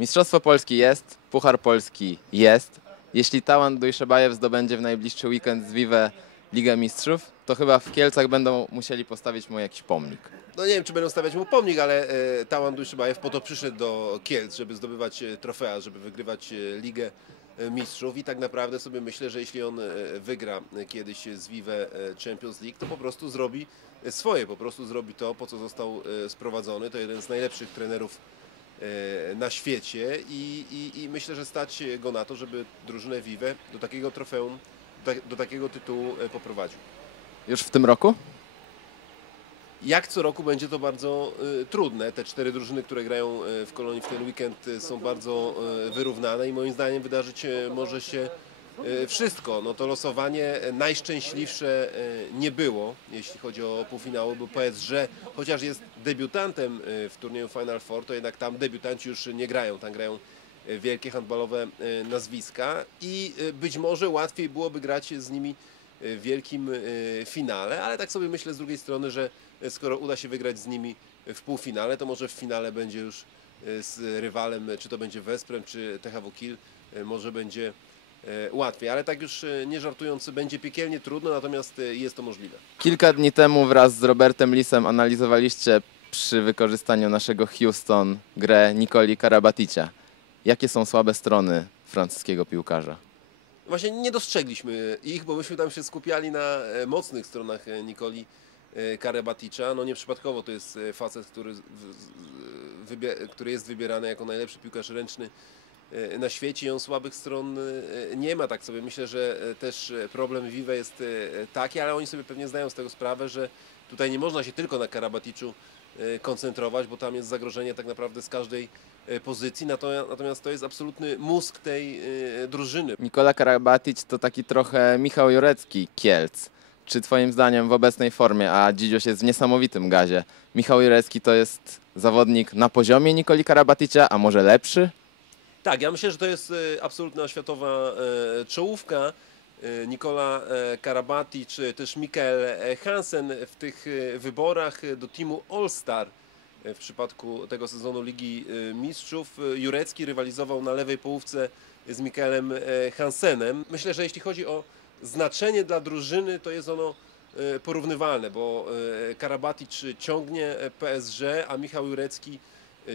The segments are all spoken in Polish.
Mistrzostwo Polski jest, Puchar Polski jest. Jeśli Tałan Dujszebajew zdobędzie w najbliższy weekend z Vive Ligę Mistrzów, to chyba w Kielcach będą musieli postawić mu jakiś pomnik. No nie wiem, czy będą stawiać mu pomnik, ale e, Tałan Dujszybajew po to przyszedł do Kielc, żeby zdobywać e, trofea, żeby wygrywać e, Ligę e, Mistrzów i tak naprawdę sobie myślę, że jeśli on wygra kiedyś z Vive Champions League, to po prostu zrobi swoje, po prostu zrobi to, po co został sprowadzony. To jeden z najlepszych trenerów na świecie i, i, i myślę, że stać go na to, żeby drużynę Vive do takiego trofeum, do, do takiego tytułu e, poprowadził. Już w tym roku? Jak co roku będzie to bardzo y, trudne. Te cztery drużyny, które grają w Kolonii w ten weekend są bardzo y, wyrównane i moim zdaniem wydarzyć może się wszystko. No to losowanie y, najszczęśliwsze y, nie było, jeśli chodzi o półfinały, bo PSG, chociaż jest debiutantem w turnieju Final Four, to jednak tam debiutanci już nie grają, tam grają wielkie handbalowe nazwiska i być może łatwiej byłoby grać z nimi w wielkim finale, ale tak sobie myślę z drugiej strony, że skoro uda się wygrać z nimi w półfinale, to może w finale będzie już z rywalem, czy to będzie Wesprem, czy THW Kiel, może będzie łatwiej, ale tak już y, nie żartując, będzie piekielnie trudno, natomiast y, jest to możliwe. Kilka dni temu wraz z Robertem Lisem analizowaliście przy wykorzystaniu naszego Houston grę Nikoli Karabaticza. Jakie są słabe strony francuskiego piłkarza? Właśnie nie dostrzegliśmy ich, bo myśmy tam się skupiali na e, mocnych stronach e, Nikoli e, Karabaticza. No nieprzypadkowo to jest e, facet, który, który jest wybierany jako najlepszy piłkarz ręczny e, na świecie i on słabych stron e, nie ma. Tak sobie myślę, że e, też e, problem Vive jest e, taki, ale oni sobie pewnie zdają z tego sprawę, że tutaj nie można się tylko na Karabaticzu e, koncentrować, bo tam jest zagrożenie tak naprawdę z każdej e, pozycji. Nato- Natomiast to jest absolutny mózg tej e, drużyny. Nikola Karabatic to taki trochę Michał Jurecki Kielc. Czy twoim zdaniem w obecnej formie, a Dzidziuś jest w niesamowitym gazie, Michał Jurecki to jest zawodnik na poziomie Nikoli Karabaticza, a może lepszy? Tak, ja myślę, że to jest e, absolutna światowa e, czołówka. E, Nikola Karabatic, czy też Mikael Hansen w tych wyborach do teamu All-Star w przypadku tego sezonu Ligi Mistrzów. Jurecki rywalizował na lewej połówce z Mikaelem Hansenem. Myślę, że jeśli chodzi o znaczenie dla drużyny, to jest ono porównywalne, bo Karabatic ciągnie PSG, a Michał Jurecki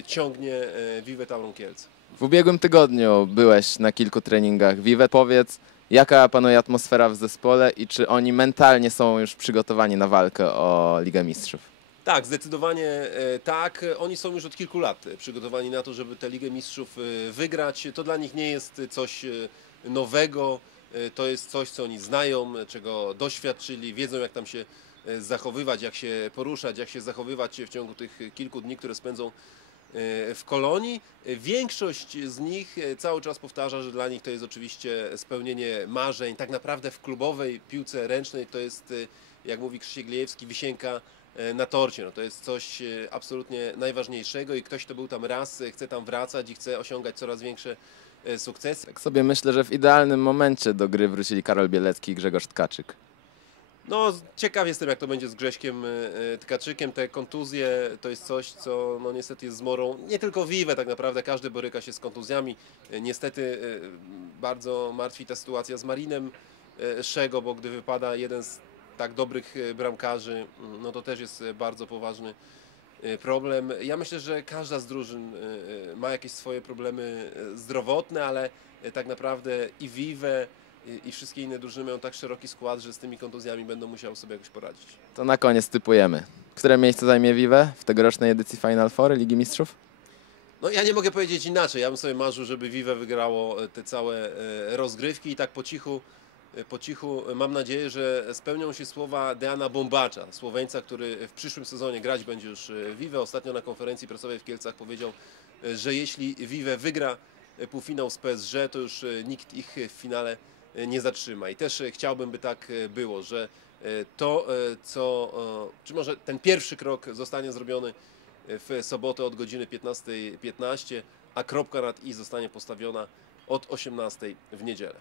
ciągnie Vive Tauron Kielce. W ubiegłym tygodniu byłeś na kilku treningach Vive. Powiedz, jaka panuje atmosfera w zespole i czy oni mentalnie są już przygotowani na walkę o Ligę Mistrzów? Tak, zdecydowanie e, tak. Oni są już od kilku lat przygotowani na to, żeby tę Ligę Mistrzów e, wygrać. To dla nich nie jest coś e, nowego. To jest coś, co oni znają, czego doświadczyli, wiedzą jak tam się zachowywać, jak się poruszać, jak się zachowywać w ciągu tych kilku dni, które spędzą w kolonii. E, Większość z nich e, cały czas powtarza, że dla nich to jest oczywiście spełnienie marzeń. Tak naprawdę w klubowej piłce ręcznej to jest, e, jak mówi Krzysiek Glejewski, wisienka e, na torcie. No to jest coś e, absolutnie najważniejszego i ktoś, kto był tam raz, e, chce tam wracać i chce osiągać coraz większe e, sukcesy. Tak sobie myślę, że w idealnym momencie do gry wrócili Karol Bielecki i Grzegorz Tkaczyk. No, ciekaw jestem, jak to będzie z Grześkiem e, e, Tkaczykiem. Te kontuzje to jest coś, co no, niestety jest zmorą. Nie tylko Vive, tak naprawdę każdy boryka się z kontuzjami. E, Niestety bardzo martwi ta sytuacja z Marinem Szego, bo gdy wypada jeden z tak dobrych bramkarzy, mm, no to też jest bardzo poważny problem. Ja myślę, że każda z drużyn ma jakieś swoje problemy zdrowotne, ale tak naprawdę i Vive i, i wszystkie inne drużyny mają tak szeroki skład, że z tymi kontuzjami będą musiały sobie jakoś poradzić. To na koniec typujemy. Które miejsce zajmie Vive w tegorocznej edycji Final Four Ligi Mistrzów? No ja nie mogę powiedzieć inaczej. Ja bym sobie marzył, żeby Vive wygrało e, te całe e, rozgrywki i tak po cichu, e, po cichu mam nadzieję, że spełnią się słowa Deana Bombacza, Słoweńca, który w przyszłym sezonie grać będzie już Vive. Ostatnio na konferencji prasowej w Kielcach powiedział, że jeśli Vive wygra półfinał z PSG, to już nikt ich w finale e, nie zatrzyma. I też e, chciałbym, by tak e, było, że e, to, e, co, e, czy może ten pierwszy krok zostanie zrobiony w sobotę od godziny 15.15, a kropka nad i zostanie postawiona od 18.00 w niedzielę.